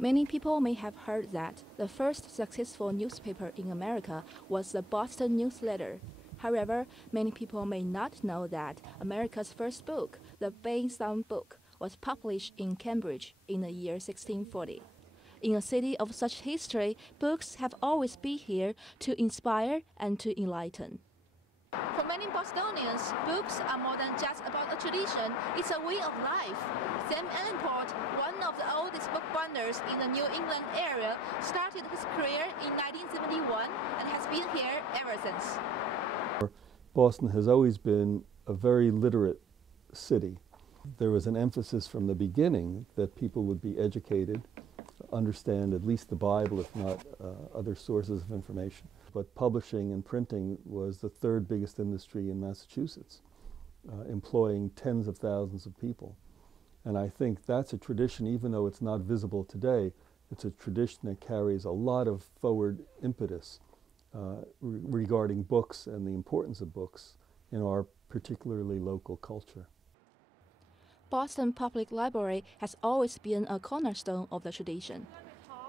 Many people may have heard that the first successful newspaper in America was the Boston Newsletter. However, many people may not know that America's first book, the Bayesian Book, was published in Cambridge in the year 1640. In a city of such history, books have always been here to inspire and to enlighten. For many Bostonians, books are more than just about a tradition, it's a way of life. Sam Allenport, one of the oldest bookbinders in the New England area, started his career in 1971 and has been here ever since. Boston has always been a very literate city. There was an emphasis from the beginning that people would be educated, understand at least the Bible, if not other sources of information. But publishing and printing was the third biggest industry in Massachusetts, employing tens of thousands of people. And I think that's a tradition, even though it's not visible today, it's a tradition that carries a lot of forward impetus regarding books and the importance of books in our particularly local culture. Boston Public Library has always been a cornerstone of the tradition.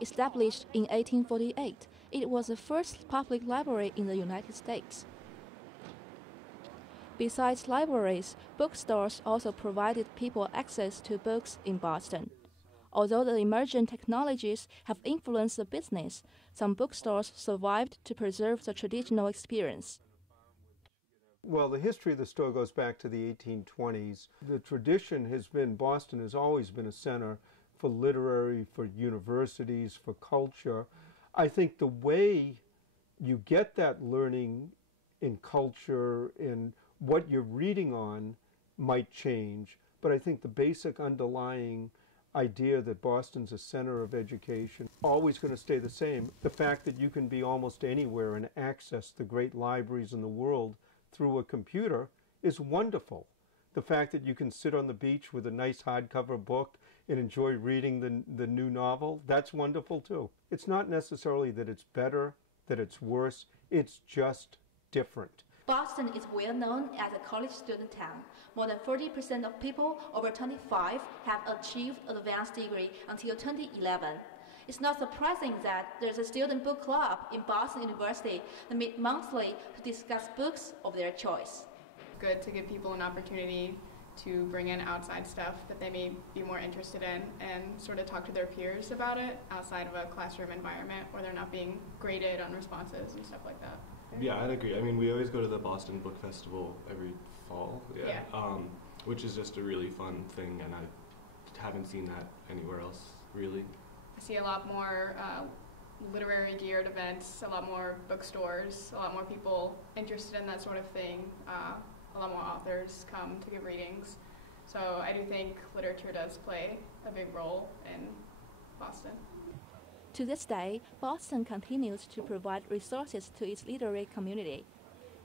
Established in 1848, it was the first public library in the United States. Besides libraries, bookstores also provided people access to books in Boston. Although the emergent technologies have influenced the business, some bookstores survived to preserve the traditional experience. Well, the history of the store goes back to the 1820s. The tradition has been, Boston has always been a center for literary, for universities, for culture. I think the way you get that learning in culture, in what you're reading on, might change, but I think the basic underlying idea that Boston's a center of education always going to stay the same. The fact that you can be almost anywhere and access the great libraries in the world through a computer is wonderful. The fact that you can sit on the beach with a nice hardcover book and enjoy reading the new novel, that's wonderful too. It's not necessarily that it's better, that it's worse, it's just different. Boston is well known as a college student town. More than 40% of people over 25 have achieved an advanced degree until 2011. It's not surprising that there's a student book club in Boston University that meet monthly to discuss books of their choice. Good to give people an opportunity to bring in outside stuff that they may be more interested in and sort of talk to their peers about it outside of a classroom environment where they're not being graded on responses and stuff like that. Yeah, I'd agree. I mean, we always go to the Boston Book Festival every fall, which is just a really fun thing, and I haven't seen that anywhere else, really. I see a lot more literary geared events, a lot more bookstores, a lot more people interested in that sort of thing. A lot more authors come to give readings. So I do think literature does play a big role in Boston. To this day, Boston continues to provide resources to its literary community.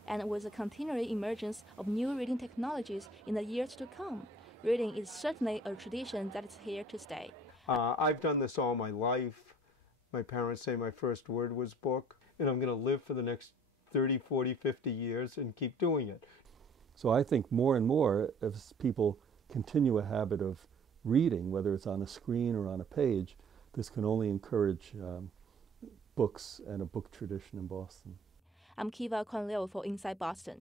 And with the continuing emergence of new reading technologies in the years to come, reading is certainly a tradition that is here to stay. I've done this all my life. My parents say my first word was book, and I'm going to live for the next 30, 40, 50 years and keep doing it. So I think more and more, as people continue a habit of reading, whether it's on a screen or on a page, this can only encourage books and a book tradition in Boston. I'm Kiva Kuan Liu for Inside Boston.